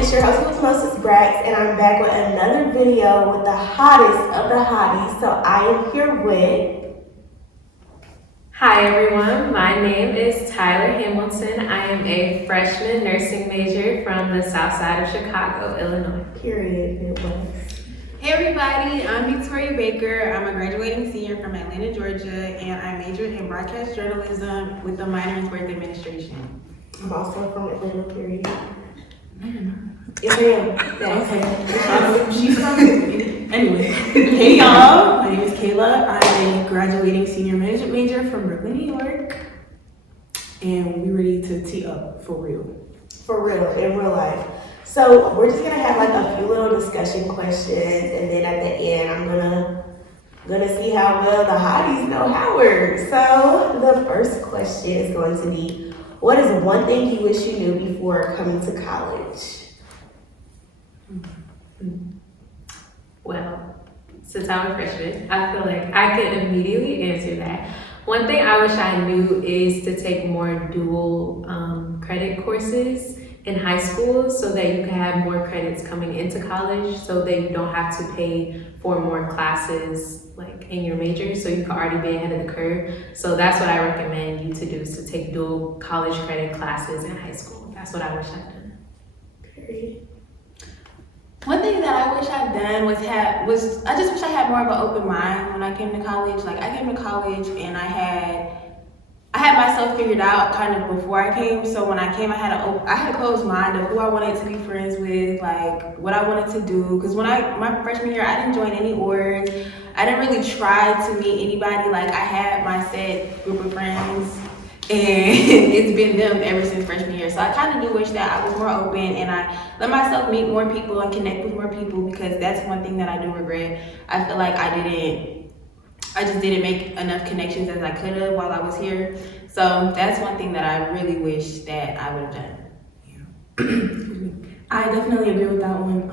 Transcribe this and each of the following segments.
It's your host with Moses Brax, and I'm back with another video with the hottest of the hotties. So I am here with... Hi everyone, my name is Tyler Hamilton. I am a freshman nursing major from the south side of Chicago, Illinois. Period. Hey everybody, I'm Victoria Baker. I'm a graduating senior from Atlanta, Georgia, and I majored in broadcast journalism with a minor in sports administration. I'm also from Atlanta, period. Yes, I am. Okay. She's from Anyway, hey y'all, my name is Kayla. I'm a graduating senior management major from Brooklyn, New York. And we're ready to tee up for real. For real, in real life. So we're just gonna have like a few little discussion questions, and then at the end I'm gonna see how well the hotties know Howard. So the first question is going to be, what is one thing you wish you knew before coming to college? Well, since I'm a freshman, I feel like I can immediately answer that. One thing I wish I knew is to take more dual credit courses in high school so that you can have more credits coming into college so that you don't have to pay for more classes like in your major, so you can already be ahead of the curve. So that's what I recommend you to do, is to take dual college credit classes in high school. That's what I wish I'd done. Period. One thing that I wish I'd done was I just wish I had more of an open mind when I came to college. Like I came to college and I had myself figured out kind of before I came. So when I came, I had a closed mind of who I wanted to be friends with, like what I wanted to do. Because when my freshman year, I didn't join any orgs. I didn't really try to meet anybody. Like I had my set group of friends, and it's been them ever since freshman year. So I kind of do wish that I was more open and I let myself meet more people and connect with more people, because that's one thing that I do regret. I feel like I just didn't make enough connections as I could have while I was here. So that's one thing that I really wish that I would have done. Yeah. I definitely agree with that one.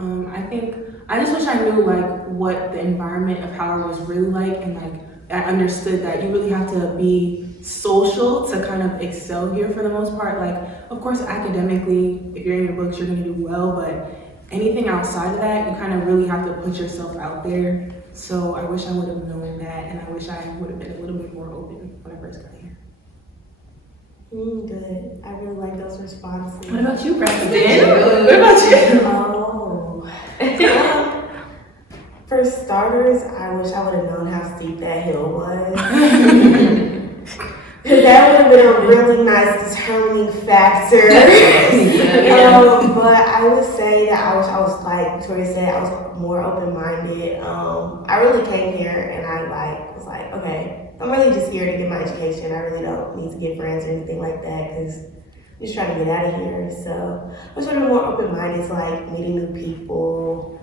I just wish I knew like what the environment of Howard was really like, and like I understood that you really have to be social to kind of excel here for the most part. Like, of course, academically, if you're in your books, you're gonna do well, but anything outside of that, you kind of really have to put yourself out there. So I wish I would have known that, and I wish I would have been a little bit more open when I first got here. Good. I really like those responses. What about you, Braxton? What about you? Oh. For starters, I wish I would have known how steep that hill was. Because that would have been a really nice determining factor. But I would say that I wish I was, like Victoria said, I was more open-minded. I really came here and I was like, okay, I'm really just here to get my education. I really don't need to get friends or anything like that, because I'm just trying to get out of here. So I wish I would have been more open-minded to like meeting new people.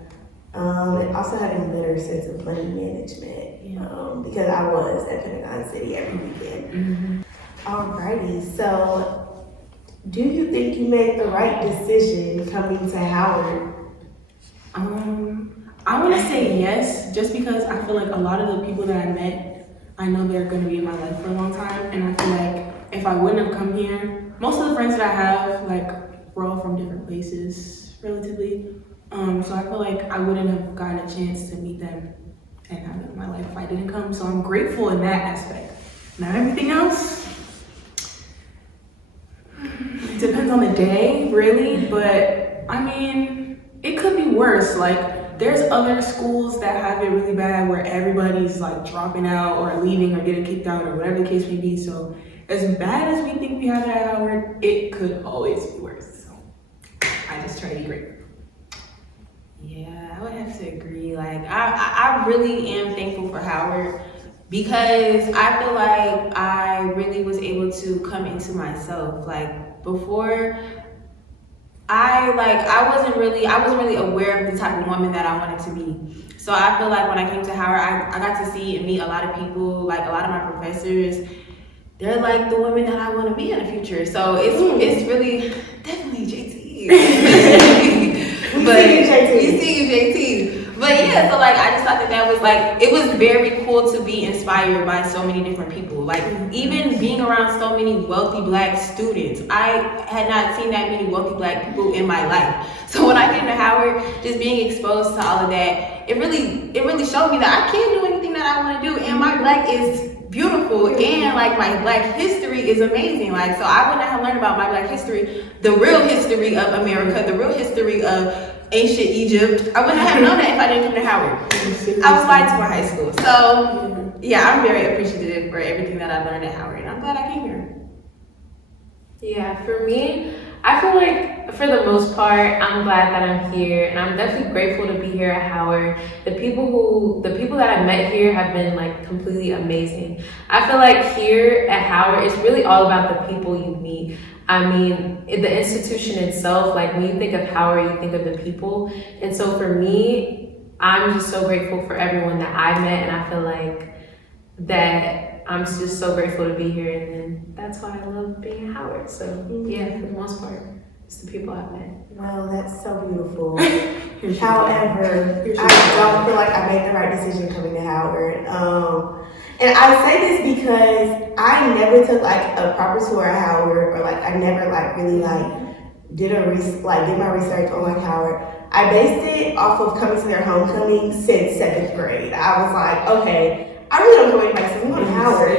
And also having a better sense of money management, because I was at Pentagon City every weekend. Mm-hmm. Alrighty, so do you think you made the right decision coming to Howard? I want to say yes, just because I feel like a lot of the people that I met, I know they're going to be in my life for a long time, and I feel like if I wouldn't have come here, most of the friends that I have, like, we're all from different places, relatively. So I feel like I wouldn't have gotten a chance to meet them and have them in my life if I didn't come. So I'm grateful in that aspect. Now everything else, it depends on the day, really. But I mean, it could be worse. Like there's other schools that have it really bad where everybody's like dropping out or leaving or getting kicked out or whatever the case may be. So as bad as we think we have it at Howard, it could always be worse. So I just try to be grateful. Yeah, I would have to agree. Like, I really am thankful for Howard, because I feel like I really was able to come into myself. Like before, I wasn't really aware of the type of woman that I wanted to be. So I feel like when I came to Howard, I got to see and meet a lot of people, like a lot of my professors. They're like the women that I want to be in the future. So it's really definitely JT. We see you, JT. But yeah, so like I just thought that was like, it was very cool to be inspired by so many different people. Like even being around so many wealthy Black students, I had not seen that many wealthy Black people in my life. So when I came to Howard, just being exposed to all of that, it really showed me that I can do anything that I want to do, and my Black is beautiful, and like my Black history is amazing. Like, so I wouldn't have learned about my Black history, the real history of America, the real history of ancient Egypt. I wouldn't have known that if I didn't come to Howard. I was lied to in high school. So yeah, I'm very appreciative for everything that I learned at Howard, and I'm glad I came here. Yeah, for me, I feel like for the most part, I'm glad that I'm here, and I'm definitely grateful to be here at Howard. The people that I've met here have been like completely amazing. I feel like here at Howard, it's really all about the people you meet. I mean, the institution itself, like when you think of Howard, you think of the people. And so for me, I'm just so grateful for everyone that I met, and I feel like that I'm just so grateful to be here, and then that's why I love being at Howard. So yeah, for the most part, it's the people I've met. Well, that's so beautiful. However, I don't feel like I made the right decision coming to Howard. And I say this because I never took like a proper tour at Howard, or like I never like really like did my research on like Howard. I based it off of coming to their homecoming since 7th grade. I was like, okay, I really don't go anybody, so I'm going to Howard.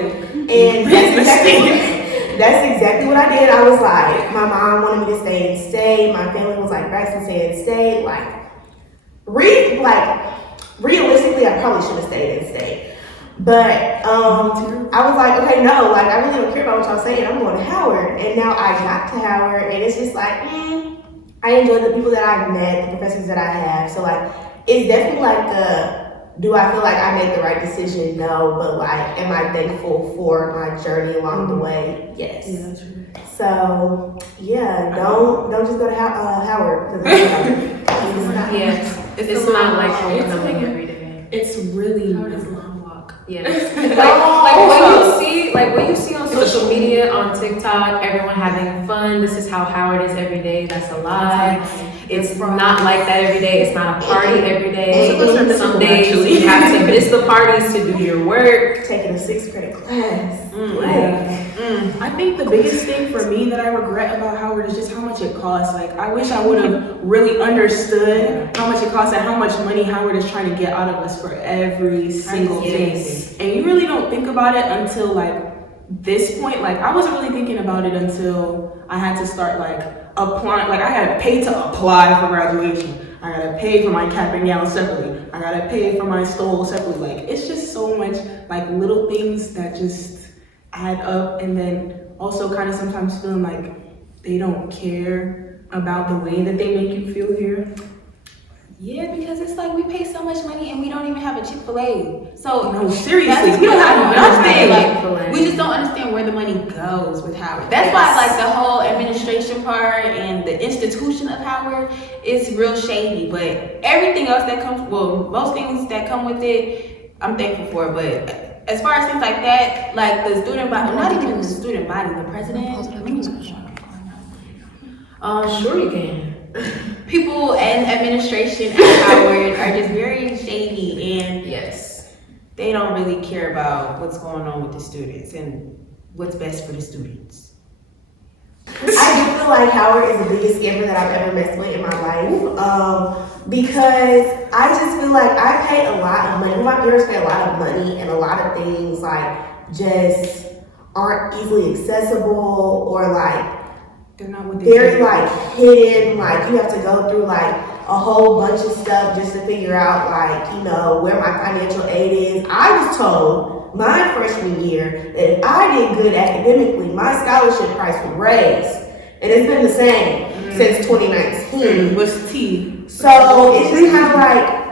And that's exactly what I did. I was like, my mom wanted me to stay in state. My family was like, Braxton, stay in state. Like, realistically, I probably should have stayed in state. But I was like, okay, no, like I really don't care about what y'all saying. I'm going to Howard. And now I got to Howard, and it's just like, I enjoy the people that I've met, the professors that I have. So like, it's definitely like do I feel like I made the right decision? No, but like, am I thankful for my journey along the way? Yes. Yeah, that's true. So yeah, don't just go to Howard. Yes, it's not like homecoming every day. It's really a long walk. Yes. like when you see on social media, on TikTok, everyone having fun. This is how Howard is every day. That's a lie. It's not like that every day. It's not a party every day. Some days you have to miss the parties to do your work. Taking a 6th grade class. I think the biggest thing for me that I regret about Howard is just how much it costs. Like, I wish I would have really understood how much it costs and how much money Howard is trying to get out of us for every single thing. And you really don't think about it until like this point. Like, I wasn't really thinking about it until I had to start like applying. Like, I had paid to apply for graduation. I gotta pay for my cap and gown separately. I gotta pay for my stole separately. Like, it's just so much like little things that just add up, and then also kind of sometimes feeling like they don't care about the way that they make you feel here. Yeah, because it's like we pay so much money and we don't even have a Chick-fil-A. So no, seriously, we don't have nothing. Like, we just don't understand where the money goes with Howard. That's why like the whole administration part and the institution of Howard is real shady. But everything else that comes, well, most things that come with it, I'm thankful for. But as far as things like that, like the student body, not even the student body, the president. Sure you can. People and administration at Howard are just very shady, and yes, they don't really care about what's going on with the students and what's best for the students. I do feel like Howard is the biggest scammer that I've ever messed with in my life, because I just feel like I pay a lot of money. My parents pay a lot of money, and a lot of things like just aren't easily accessible, or like they're not what very like hidden. Like, you have to go through like a whole bunch of stuff just to figure out like, you know, where my financial aid is. I was told my freshman year that if I did good academically, my scholarship price would raise, and it's been the same since 2019. What's T? So it's just kind of like,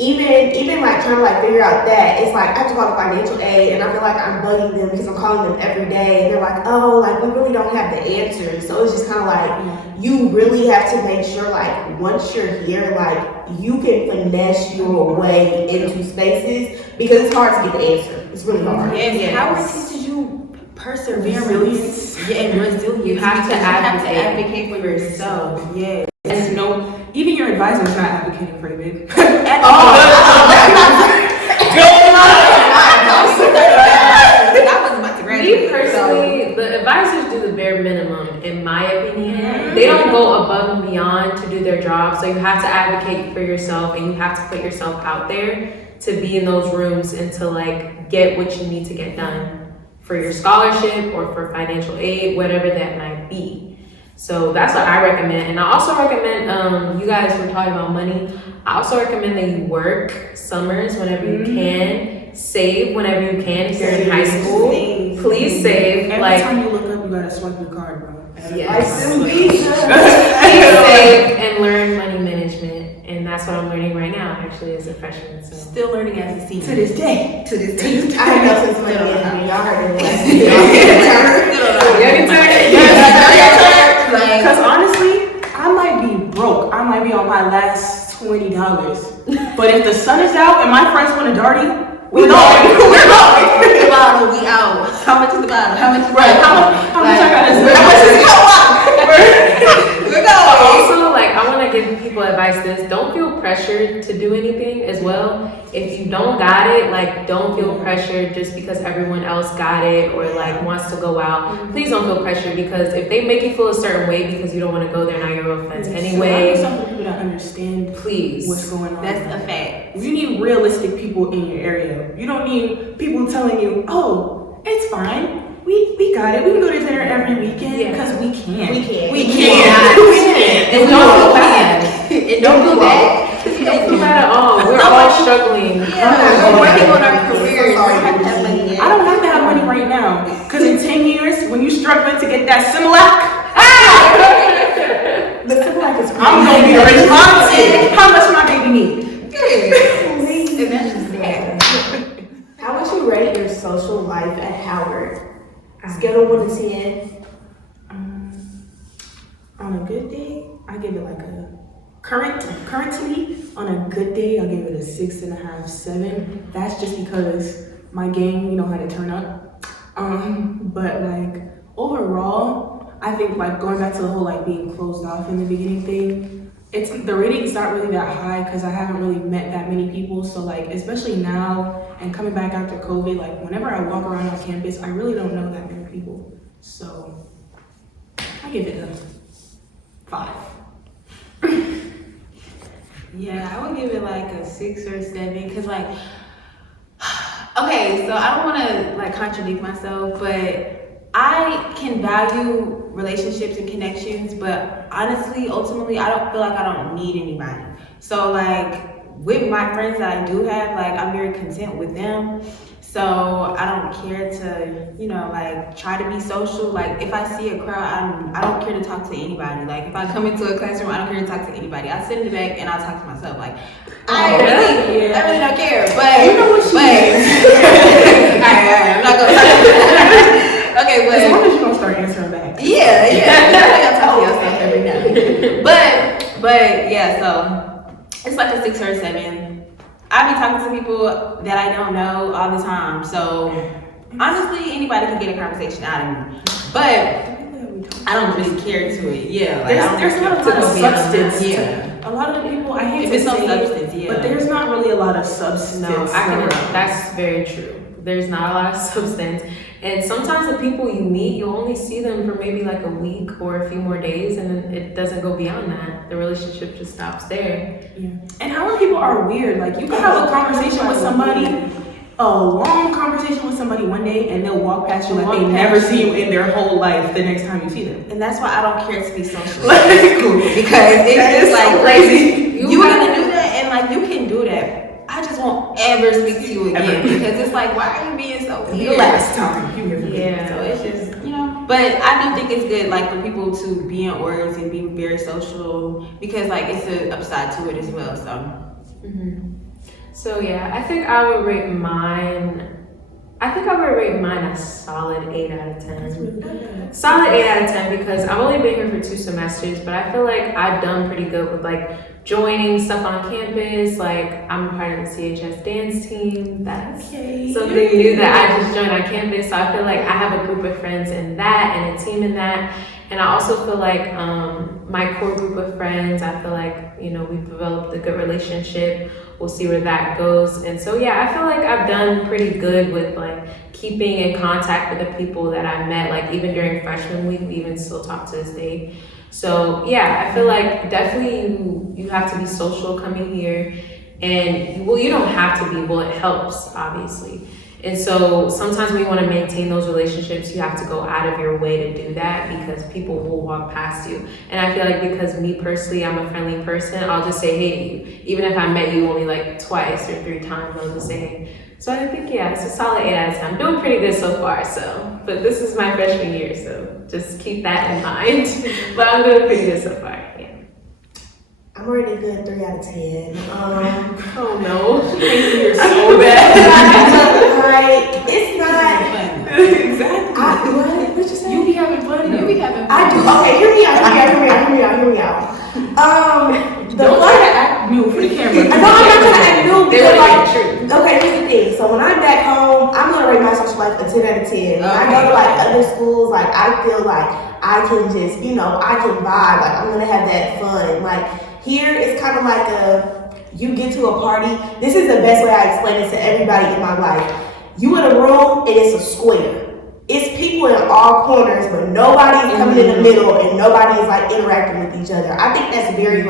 even like trying to like figure out that, it's like I have to call the financial aid, and I feel like I'm bugging them because I'm calling them every day, and they're like, oh, like we really don't have the answers. So it's just kind of like, you really have to make sure like once you're here, like you can finesse your way into spaces, because it's hard to get the answer. It's really hard. Yes. Howard teaches you perseverance. Resilience. Yeah, and resilience. You have to advocate for yourself. Yeah. And even your advisor's not advocating for you, babe. Me personally, the advisors do the bare minimum, in my opinion. They don't go above and beyond to do their job, so you have to advocate for yourself and you have to put yourself out there to be in those rooms and to like get what you need to get done for your scholarship or for financial aid, whatever that might be. So that's what I recommend. And I also recommend, you guys were talking about money, I also recommend that you work summers whenever you can. Save whenever you can. If you're in high school, please save. Every time you look up, you gotta swipe your card, bro. Yes. Please save and learn money management, and that's what I'm learning right now, actually, as a freshman. So Still learning as a senior. To this day. I know since money management, y'all heard it. Because honestly, I might be broke. I might be on my last $20. But if the sun is out and my friends want a darty, we're going. The bottle, we out. How much is the bottle? How much is Right. How much I gotta spend? How much is the We're going. also, like, I want to give people advice this. Don't feel pressured to do anything as well. If you don't got it, like, don't feel pressured just because everyone else got it or like wants to go out. Please don't feel pressured, because if they make you feel a certain way because you don't want to go there, now you're real friends anyway. Some people that understand Please. what's going on. That's a fact. You need realistic people in your area. You don't need people telling you, "Oh, it's fine. We got it. We can go to dinner every weekend because we can. We can. We can. And don't feel bad. And don't feel bad. Don't feel bad at all. We're all struggling. Yeah, we're working on our careers. I I don't have to have money right now. Because in 10 years, when you're struggling to get that Similac, The Similac is I'm going to be the rich auntie. How much my baby need? And that's just sad. How would you rate your social life at Howard? Scale of 1 to 10. On a good day, I give it like a currently on a good day, I'll give it a 6.5, 7. That's just because my game, you know how to turn up. But like overall, I think like going back to the whole like being closed off in the beginning thing, the rating's not really that high because I haven't really met that many people. So like especially now and coming back after COVID, like whenever I walk around on campus, I really don't know that many people. So I give it a 5. Yeah, I would give it like a 6 or 7 because like, okay, so I don't want to like contradict myself, but I can value relationships and connections, but honestly, ultimately, I don't feel like I don't need anybody. So like with my friends that I do have, like I'm very content with them. So I don't care to, you know, like try to be social. Like if I see a crowd, I don't care to talk to anybody. Like if I come into a classroom, I don't care to talk to anybody. I sit in the back and I'll talk to myself. Like I really don't care. But You know what she is. Alright, I'm not gonna talk. Okay, but As long as you don't start answering back. yeah. I gotta talk to yourself every now. But yeah, so it's like a 6 or a 7. I be talking to people that I don't know all the time. So honestly, anybody can get a conversation out of me. But I don't really care to it. Yeah, like There's not a lot of substance. Yeah. A lot of people, I hate If to it's no say substance, yeah. but there's not really a lot of substance. No, that's very true. There's not a lot of substance. And sometimes the people you meet, you only see them for maybe like a week or a few more days, and then it doesn't go beyond that. The relationship just stops there. Yeah. And Howard people are weird. Like you can have a conversation with somebody, a long conversation with somebody one day, and they'll walk past you like they never see you in their whole life the next time you see them. And that's why I don't care to be social because it's just like crazy. You gotta do that, and like you can do that. I just won't ever speak to you again because it's like, why are you being so weird? The last time you hear from me. Yeah. So it's just, you know. But I do think it's good, like for people to be in orgs and be very social because like it's an upside to it as well. So. So yeah, I think I would rate mine a solid 8 out of 10. Solid 8 out of 10 because I've only been here for 2 semesters, but I feel like I've done pretty good with like joining stuff on campus. Like I'm a part of the CHS dance team. That's something new that I just joined on campus. So I feel like I have a group of friends in that and a team in that. And I also feel like my core group of friends, I feel like, we've developed a good relationship. We'll see where that goes. And so, yeah, I feel like I've done pretty good with like keeping in contact with the people that I met, like even during freshman week, we even still talk to this day. So yeah, I feel like definitely you have to be social coming here. And well, you don't have to be, well, it helps, obviously. And so sometimes when you want to maintain those relationships, you have to go out of your way to do that because people will walk past you. And I feel like because me personally, I'm a friendly person, I'll just say hey to you. Even if I met you only like twice or 3 times, I'll just say hey. So I think, yeah, it's a solid 8 out of 10. I'm doing pretty good so far, so. But this is my freshman year, so just keep that in mind. But I'm doing pretty good so far, yeah. I'm already good 3 out of 10. Oh no. You're so bad. Like, it's not. Exactly. What you say? You be having fun. You be having fun. I do. Okay, hear me out. The Don't fun. try to act new for the camera. No, I'm not trying to act new They because, would like, like true. okay, here's the thing. So when I'm back home, I'm gonna rate my social life a 10 out of 10. When I go to like other schools, like I feel like I can just, I can vibe. Like I'm gonna have that fun. Like here, it's kind of like you get to a party. This is the best way I explain it to everybody in my life. You in a room and it's a square. It's people in all corners, but nobody's coming in the middle and nobody's like interacting with each other. I think that's very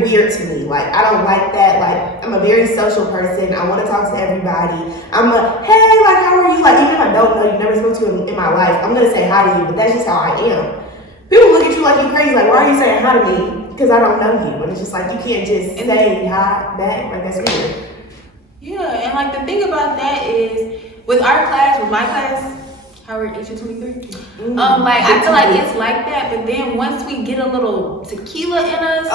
weird to me. Like, I don't like that. Like, I'm a very social person. I want to talk to everybody. I'm a, hey, like, how are you? Like, even if I don't know you, never spoke to you in my life, I'm going to say hi to you, but that's just how I am. People look at you like you're crazy. Like, why are you saying hi to me? Because I don't know you. And it's just like, you can't just say hi back. Like, that's weird. Yeah, and like the thing about that is, with my class, Howard H23. Like I feel like it's like that, but then once we get a little tequila in us,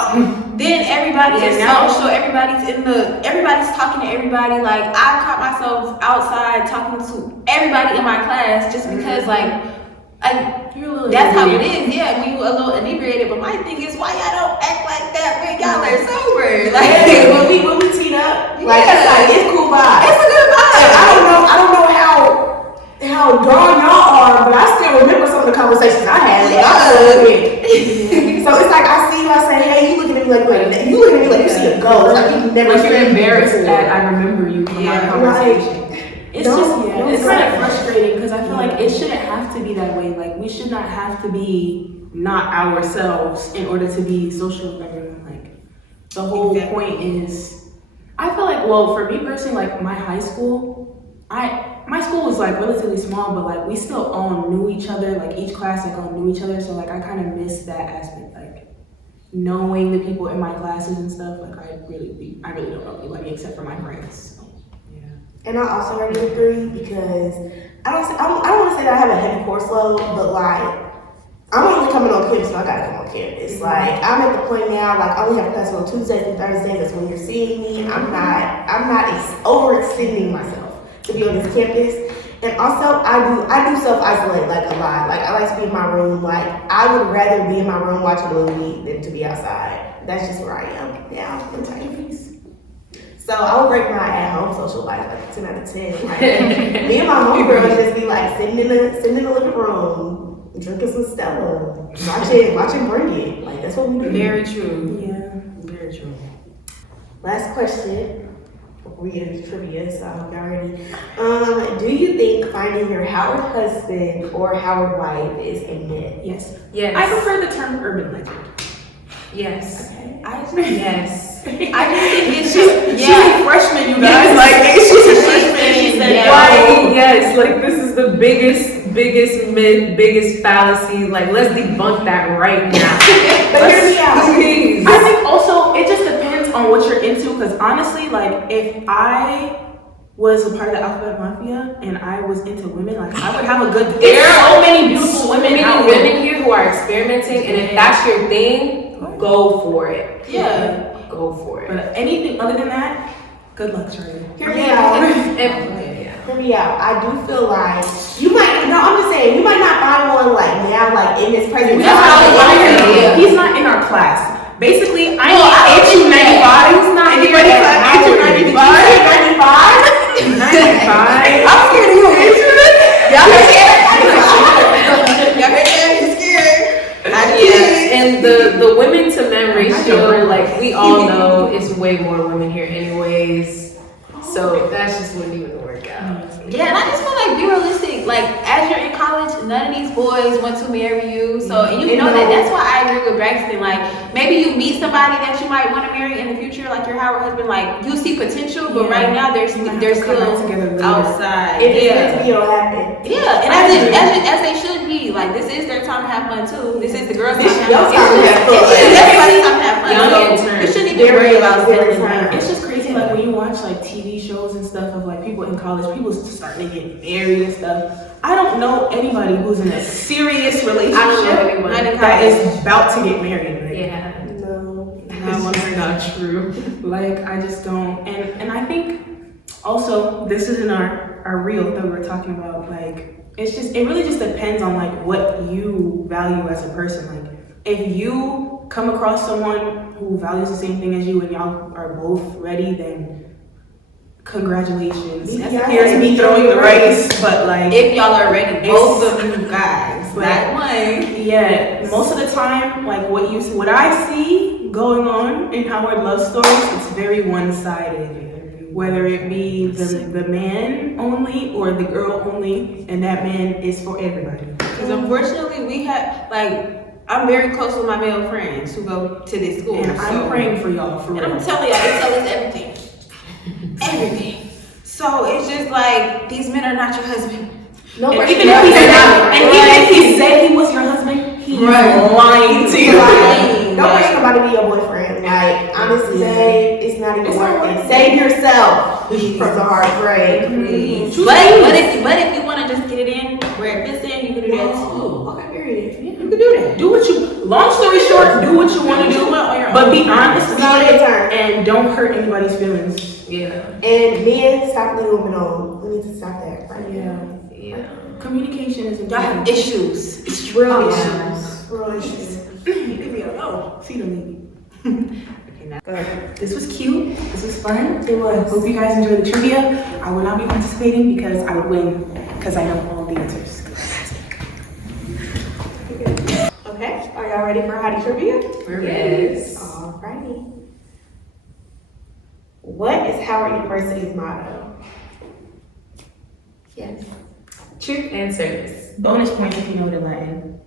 then everybody is social. Everybody's talking to everybody. Like I caught myself outside talking to everybody in my class just because that's how it is. Yeah, when you a little inebriated. But my thing is, why y'all don't act like that when y'all are sober? Like when we teed up, it's cool vibe. It's a good vibe. I don't know how drawn y'all are, but I still remember some of the conversations I had. So it's like I see you, I say, hey, you looking at me like you see a ghost. Like you never. Like you're embarrassed that I remember you from our conversation. It's kind of frustrating because I feel like it shouldn't have to be that way. Like we should not have to be not ourselves in order to be social with everyone. Like the whole point is, I feel like, well, for me personally, like my high school, my school was like relatively small, but like we still all knew each other. Like each class like all knew each other. So like I kind of miss that aspect, like knowing the people in my classes and stuff. Like I really don't know anybody except for my friends. And I also already agree because I don't want to say that I have a heavy course load, but like I'm only coming on campus, so I gotta come on campus. Like I'm at the point now, like I only have classes on Tuesdays and Thursdays. That's when you're seeing me. I'm not overextending myself to be on this campus. And also I do self-isolate like a lot. Like I like to be in my room. Like I would rather be in my room watching a movie than to be outside. That's just where I am now in Chinese. So I would rate my at-home social life like 10 out of 10. Like me and my homegirls just be like sitting in the living room, drinking some Stella, watching Bring It. Like that's what we do. Very true. Yeah, very true. Last question. We get into trivia, so I'm already. Do you think finding your Howard husband or Howard wife is a myth? Yes. Yes. I prefer the term urban legend. Yes. Okay. Yes. I just think it's just She's a freshman, you guys. Like she's a freshman. She said, Why? Yes. Like this is the biggest myth, biggest fallacy. Like let's debunk that right now. But hear me out. Please. I think also it just depends on what you're into. Because honestly, like if I was a part of the Alphabet Mafia and I was into women, like I would have a good. There are so many beautiful women out there. Women here who are experimenting, and if that's your thing, go for it. yeah. Go for it. But anything other than that, good luck, Charlie. Hear me out. Hear me out. I do feel like you might. No, I'm just saying you might not find one like now, like in this present. He's not in our class. Basically, I need Ep.1. He's not anybody class Ep.1. 95. 95. I'm scared of you. Y'all scared? Y'all heard that? He's scared. the women to men ratio, like we all know, it's way more women here anyways. So that just wouldn't even work out. Yeah, and I just feel like be realistic. Like as you're in college, none of these boys want to marry you. So and you know that. That's why I agree with Braxton. Like maybe you meet somebody that you might want to marry in the future, like your Howard husband. Like you see potential, but right now they're still outside. It is meant to be all happen. Yeah, and as they should be. Like this is their time to have fun too. This is the girls' time to have fun. It's everybody's time to have fun. So you shouldn't even worry about settling. It's just crazy, like when you watch like TV shows and stuff of like people in college, people starting to get married and stuff. I don't know anybody who's in a serious relationship that is about to get married. Like, Yeah. No. That's not true. Like I just don't, and I think also this isn't our reel that we're talking about. Like it really just depends on like what you value as a person. Like if you come across someone who values the same thing as you and y'all are both ready, then congratulations. Here's me throwing the rice, but like if y'all are ready, both of you guys, that one. Yeah, most of the time, like what I see going on in Howard love stories, it's very one-sided. Whether it be the man only or the girl only, and that man is for everybody. Because unfortunately, we have I'm very close with my male friends who go to this school. And I'm praying for y'all, for real. And I'm telling y'all, they tell us everything. Everything. So it's just like, these men are not your husband. No, even if he said he was your husband, he's lying to you. Don't let somebody be your boyfriend. Like, honestly, it's not even worth it. Save yourself from the heartbreak. But if you want to just get it in where it fits in, you can do that too. Okay, period. You can do that. Do what you. Long story short, do what you want to do, but be honest about it and don't hurt anybody's feelings. Yeah. And men, stop leading women on. We need to stop that. Right? Yeah. Communication is Y'all have issues. It's real issues. Real issues. Leave me alone. See the lady. This was cute. This was fun. It was. Hope you guys enjoyed the trivia. I will not be participating because I would win because I know all the answers. Okay, are y'all ready for Hottie Trivia? Yes. Alrighty. What is Howard University's motto? Yes. Truth and service. Bonus points if you know the Latin.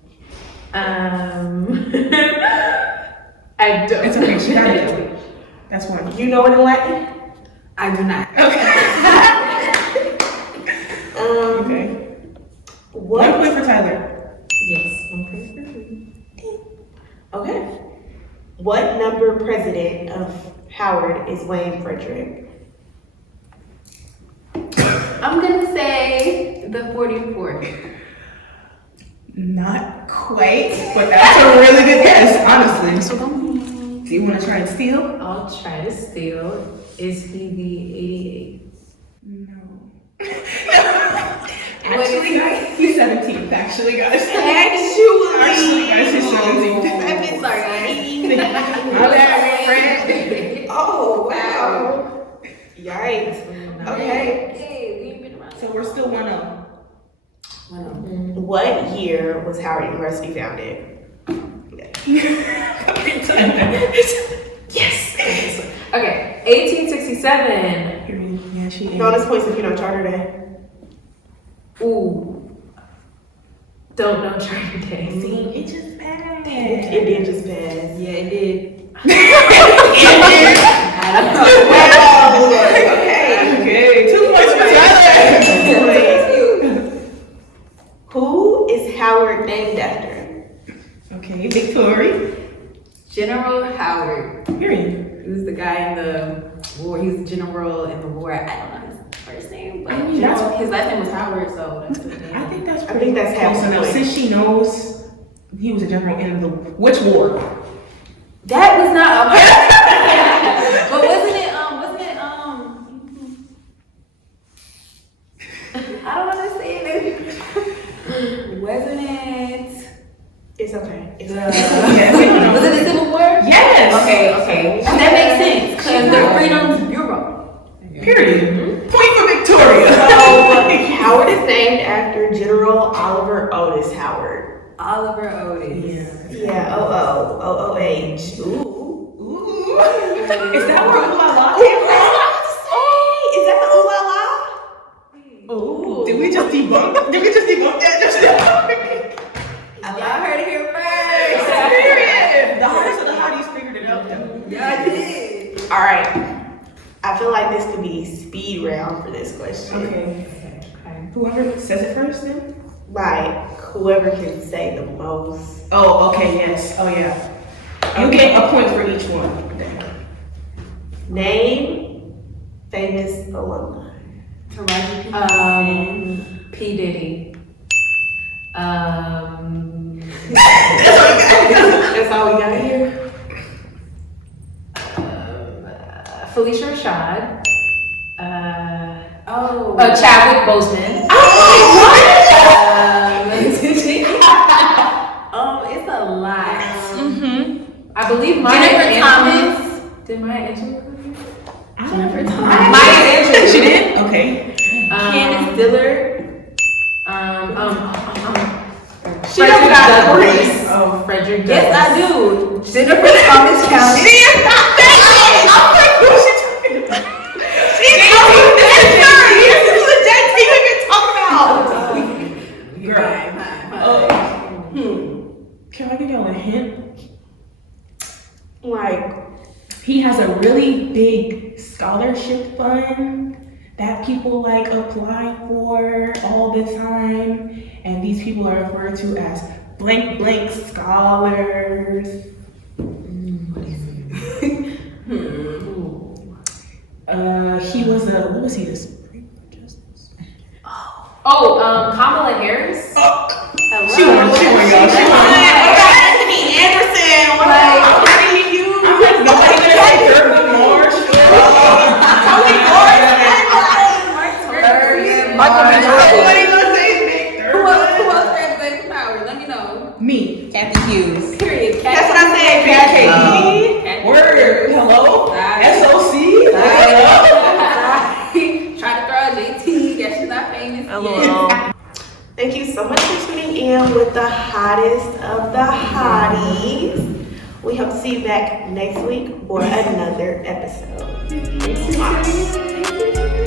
I don't. It's okay. She got it. That's one. You know it in Latin? I do not. Okay. What? 1 point for Tyler. Yes. Okay. Okay. What number president of Howard is Wayne Frederick? I'm going to say the 44th. Not quite, but that's a really good guess, honestly. Do you want to try and steal? I'll try to steal. Is he the 88? No. Actually, guys, he's 17th, actually, guys. Actually, guys, he's 17th. Sorry, guys. My bad, friend. Oh, wow. Yikes. Okay. Hey, we ain't been around. So we're still 1-0. What year was Howard University founded? Yes. Okay. 1867. Yeah, she is. Bonus points if you know Charter Day. Ooh. Don't know Charter Day. It just passed. It did just pass. Yeah, it did. Okay. 2 points for Tyler. Who is Howard named after? Okay, Victoria. General Howard. Period. He was the guy in the war. He was the general in the war. I don't know his first name, but his last name was Howard, so that's his name. I think that's half close the enough. point. Since she knows he was a general in the which war? That was not a but wasn't it I don't understand it. Wasn't it? It's okay. It's Yeah, we don't know. Was it the Civil War? Yes. Okay. That makes sense because the Freedom Bureau. Period. Point for Victoria. So Howard is named after General Oliver Otis Howard. Oliver Otis. Yeah, OOH. Ooh. Is that where Ooh La La came from? Is that the Ooh La La? Ooh. Did we just debunk that just now? Y'all heard it here first. Period. The hardest of the hotties figured it out though. Y'all did. All right. I feel like this could be speed round for this question. Okay. Whoever says it first then? Like, whoever can say the most. Oh, okay, yes. Oh, yeah. You get a point for each one. Name famous alumni. Taraji P. P. Diddy. That's all we got here. Felicia Rashad. Oh. Chadwick Boseman. It's a lot. I believe Jennifer Thomas. Did Maya Angelou? Jennifer Thomas. Maya Angelou. She did? Okay. Candace Dillard. She don't got Douglas. Oh, Frederick Yes, Douglass. I do. Jennifer Thomas counts. She is not famous. I'm like, who's she talking about? She's This is the JT we've been talking about. Can I give y'all a hint? Like, He has a really big scholarship fund that people like apply for all the time. And these people are referred to as blank blank scholars. He was what was he, the Supreme Court Justice? Kamala Harris. She won, y'all. She won. Anthony Anderson. What are you? I'm like, nobody gonna say Thurgood Marsh. Tony Morris. Michael B. Nobody gonna say Big Who Thurgood. else graduated from Howard? Let me know. Me. Kathy Hughes. Period. That's what I said, Kathy. Word. Hello. SOC. Try to throw a JT. Guess she's not famous. Thank you so much for tuning in with the hottest of the hotties. We hope to see you back next week for another episode. Thanks so much.